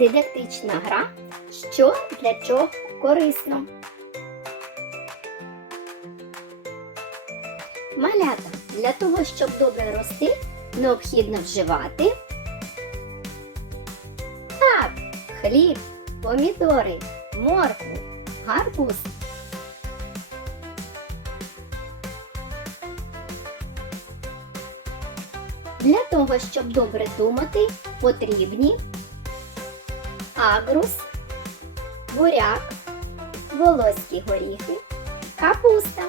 Дидактична гра, що для чого корисно. Малята для того, щоб добре рости, необхідно вживати. Так, хліб, помідори, моркву, гарбуз. Для того, щоб добре думати, потрібні агрус, буряк, волоські горіхи, капуста.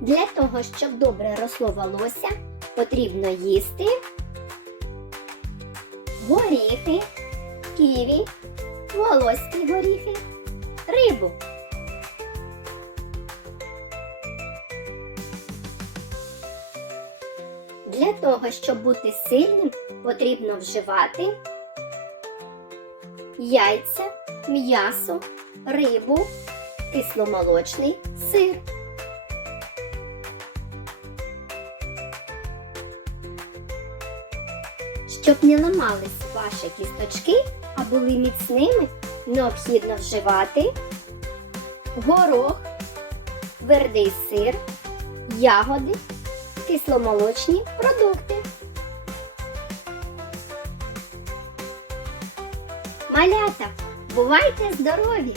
Для того, щоб добре росло волосся, потрібно їсти горіхи, ківі, волоські горіхи, рибу. Для того, щоб бути сильним, потрібно вживати яйця, м'ясо, рибу, кисломолочний сир. Щоб не ламались ваші кісточки, а були міцними, необхідно вживати горох, твердий сир, ягоди, кисломолочні продукти. Малята, бувайте здорові!